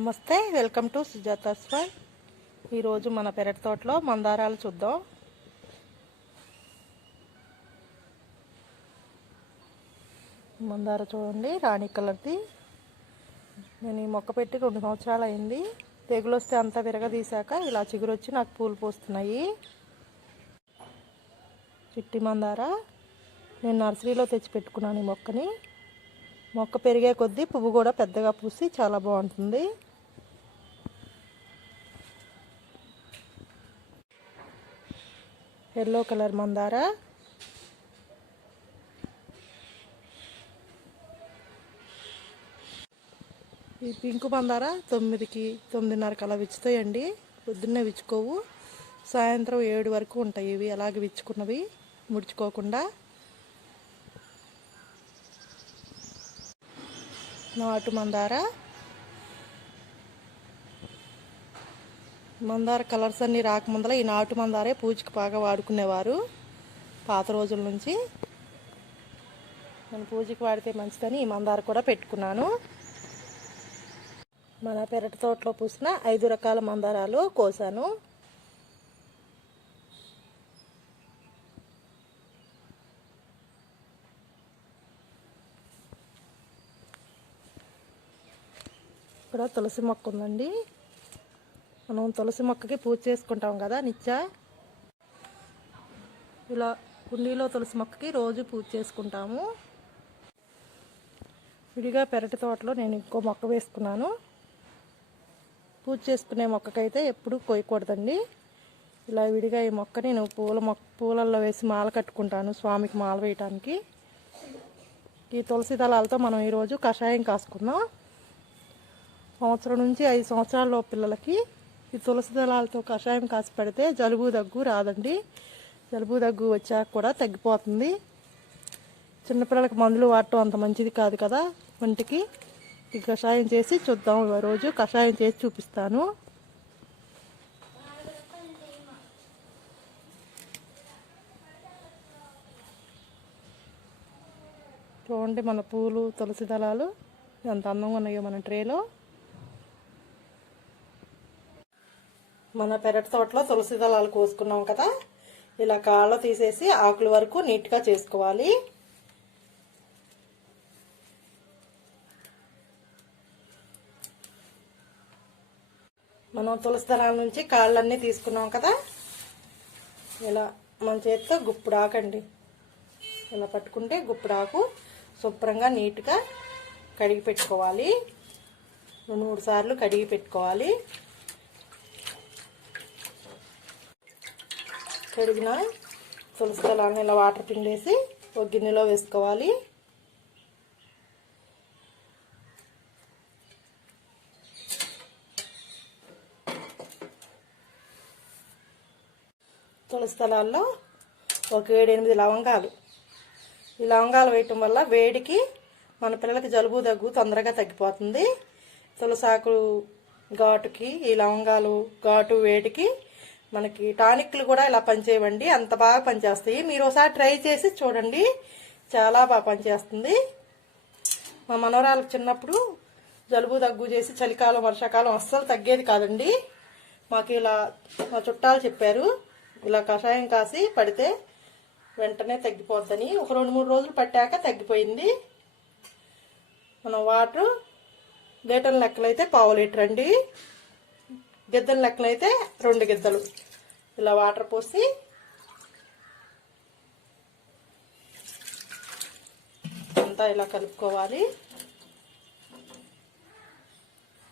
నమస్తే, welcome to Sujata's world. ఈరోజు మన పెరటి తోటలో మందారాలు చూద్దాం. మందార చూడండి, రాణి కలర్ది. నేను ఈ మొక్క పెట్టి 2 సంవత్సరాలు అయింది. తెగులు వస్తే అంతా విరగదీశాక ఇలా చిగురొచ్చి నాకు పూలు పూస్తున్నాయి. చిట్టి మందార నేను నర్సరీలో తెచ్చి పెట్టుకున్నాను. ఈ మొక్కని మొక్క పెరిగే కొద్దీ పువ్వు కూడా పెద్దగా పూసి చాలా బాగుంటుంది. ఎల్లో కలర్ మందార, ఈ పింక్ మందార 9కి 9:30కి అలా విచ్చుతాయండి. పొద్దున్నే విచ్చుకోవు, సాయంత్రం 7 వరకు ఉంటాయి. ఇవి అలాగే విచ్చుకున్నవి ముడుచుకోకుండా. నాటు మందార, మందార కలర్స్ అన్నీ రాకముందల ఈ నాటు మందారే పూజకి బాగా వాడుకునేవారు పాత రోజుల నుంచి. నేను పూజకి వాడితే మంచిదని ఈ మందార కూడా పెట్టుకున్నాను. మన పెరటి తోటలో పూసిన 5 రకాల మందారాలు కోసాను. ఇక్కడ తులసి మొక్క ఉందండి. మనం తులసి మొక్కకి పూజ చేసుకుంటాం కదా నిత్య. ఇలా కుండీలో తులసి మొక్కకి రోజు పూజ చేసుకుంటాము. విడిగా పెరటి తోటలో నేను ఇంకో మొక్క వేసుకున్నాను. పూజ చేసుకునే మొక్కకైతే ఎప్పుడు కొయ్యకూడదండి. ఇలా విడిగా ఈ మొక్క నేను పూలల్లో వేసి మాల కట్టుకుంటాను, స్వామికి మాల వేయటానికి. ఈ తులసి దళాలతో మనం ఈరోజు కషాయం కాసుకుందాం. సంవత్సరం నుంచి 5 సంవత్సరాల పిల్లలకి ఈ తులసి దళాలతో కషాయం కాసి పెడితే జలుబు దగ్గు రాదండి. జలుబు దగ్గు వచ్చాక కూడా తగ్గిపోతుంది. చిన్నపిల్లలకి మందులు వాడటం అంత మంచిది కాదు కదా ఒంటికి. ఈ కషాయం చేసి చూద్దాం. రోజు కషాయం చేసి చూపిస్తాను. చూడండి మన పూలు, తులసి దళాలు ఎంత అందంగా ఉన్నాయో మన ట్రేలో. మన పెరటి తోటలో తులసి దళాలు కోసుకున్నాం కదా, ఇలా కాళ్ళ తీసేసి ఆకుల వరకు నీట్గా చేసుకోవాలి. మనం తులసి దళాల నుంచి కాళ్ళన్నీ తీసుకున్నాం కదా, ఇలా మన చేతితో గుప్పుడాకండి ఇలా పట్టుకుంటే గుప్పుడాకు శుభ్రంగా నీట్గా కడిగి పెట్టుకోవాలి. 2-3 సార్లు కడిగి పెట్టుకోవాలి. కడిగిన తులసి దళాలను ఇలా వాటర్ పిండేసి ఒక గిన్నెలో వేసుకోవాలి. తులసి దళాల్లో ఒక 7-8 లవంగాలు. ఈ లవంగాలు వేయటం వల్ల వేడికి మన పిల్లలకి జలుబు దగ్గు తొందరగా తగ్గిపోతుంది. తులసాకు ఘాటుకి ఈ లవంగాలు ఘాటు వేడికి మనకి టానిక్లు కూడా ఇలా పనిచేయవండి, అంత బాగా పనిచేస్తాయి. మీరు ఒకసారి ట్రై చేసి చూడండి, చాలా బాగా పనిచేస్తుంది. మా మనవరాలకు చిన్నప్పుడు జలుబు దగ్గు చేసి చలికాలం వర్షాకాలం అస్సలు తగ్గేది కాదండి. మాకు ఇలా మా చుట్టాలు చెప్పారు, ఇలా కషాయం కాసి పడితే వెంటనే తగ్గిపోద్దని. ఒక 2-3 రోజులు పట్టాక తగ్గిపోయింది. మనం వాటర్ లీటర్ లెక్కలైతే 1/2 లీటర్ అండి, గిద్దల లెక్కనైతే 2 గిద్దలు. ఇలా వాటర్ పోసి అంతా ఇలా కలుపుకోవాలి.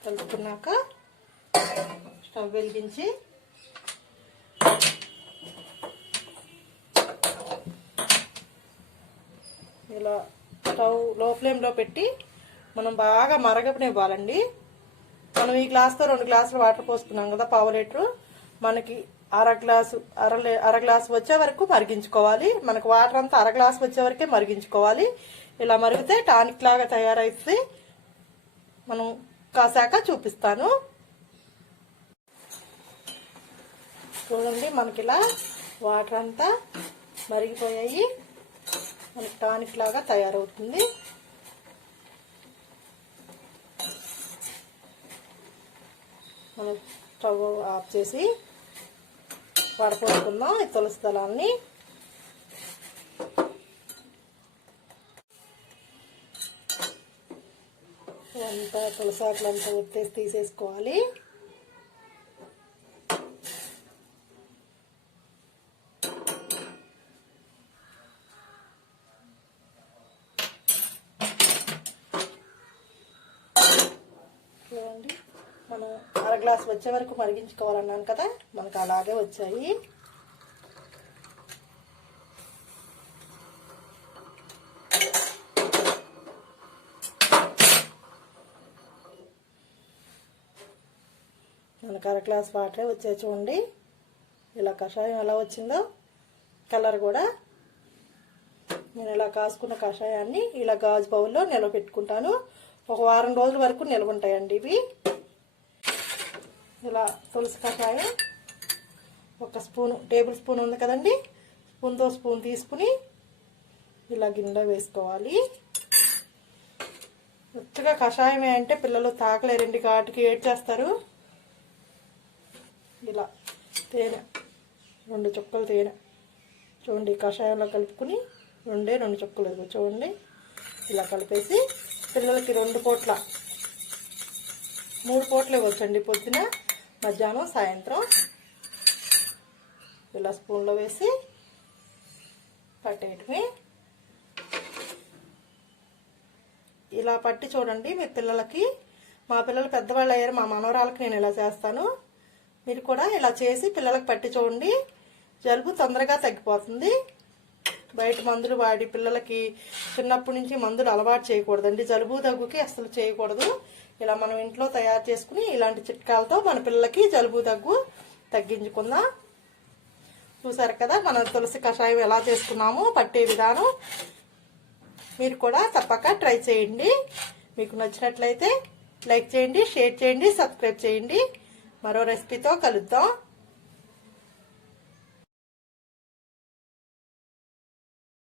కలుపుకున్నాక స్టవ్ వెలిగించి ఇలా స్టవ్ లో ఫ్లేమ్లో పెట్టి మనం బాగా మరగనివ్వాలండి. మనం ఈ గ్లాస్తో 2 గ్లాసులు వాటర్ పోసుకున్నాం కదా, 1/2 లీటరు. మనకి అర గ్లాసు వచ్చే వరకు మరిగించుకోవాలి. మనకు వాటర్ అంతా 1/2 గ్లాసు వచ్చే వరకే మరిగించుకోవాలి. ఇలా మరిగితే టానిక్ లాగా తయారైతే మనం కాసాక చూపిస్తాను. చూడండి మనకి ఇలా వాటర్ అంతా మరిగిపోయాయి, మనకి టానిక్ లాగా తయారవుతుంది. మనం స్టవ్ ఆఫ్ చేసి వడపోసుకుందాం ఈ తులసి దళాన్ని. అంతా తులసాకులంతా ఒత్తేసి తీసేసుకోవాలి. చూడండి, మనం అర గ్లాస్ వచ్చే వరకు మరిగించుకోవాలన్నాను కదా, మనకు అలాగే వచ్చాయి. మనకు అర గ్లాస్ వాటరే వచ్చాయి. చూడండి ఇలా కషాయం ఎలా వచ్చిందో, కలర్ కూడా. నేను ఇలా కాసుకున్న కషాయాన్ని ఇలా గాజు బౌల్లో నిల్వ పెట్టుకుంటాను. ఒక వారం రోజుల వరకు నిల్వ ఉంటాయండి ఇవి. ఇలా తులసి కషాయం ఒక స్పూను, టేబుల్ స్పూన్ ఉంది కదండి, స్పూన్తో స్పూన్ తీసుకుని ఇలా గిన్నెలో వేసుకోవాలి. ఉత్తగా కషాయమే అంటే పిల్లలు తాగలేరండి, ఘాటుకి ఏడ్చేస్తారు. ఇలా తేనె, 2 చుక్కలు తేనె చూడండి కషాయంలో కలుపుకుని, 2 చుక్కలు చూడండి ఇలా కలిపేసి పిల్లలకి 2 పూట్ల 3 పూటలు ఇవ్వచ్చండి, పొద్దున, మధ్యాహ్నం, సాయంత్రం. ఇలా స్పూన్లో వేసి పట్టేయటమే. ఇలా పట్టి చూడండి మీ పిల్లలకి. మా పిల్లలు పెద్దవాళ్ళు అయ్యారు, మా మనవరాలకు నేను ఇలా చేస్తాను. మీరు కూడా ఇలా చేసి పిల్లలకు పట్టి చూడండి, జలుబు తొందరగా తగ్గిపోతుంది. బయట మందులు వాడి పిల్లలకి చిన్నప్పటి నుంచి మందులు అలవాటు చేయకూడదండి, జలుబు దగ్గుకి అసలు చేయకూడదు. ఇలా మనం ఇంట్లో తయారు చేసుకుని ఇలాంటి చిట్కాలతో మన పిల్లలకి జలుబు దగ్గు తగ్గించుకుందాం. చూసారు కదా మన తులసి కషాయం ఎలా చేసుకున్నామో పట్టే విధానం. మీరు కూడా తప్పక ట్రై చేయండి. మీకు నచ్చినట్లయితే లైక్ చేయండి, షేర్ చేయండి, సబ్స్క్రైబ్ చేయండి. మరో రెసిపీతో కలుద్దాం.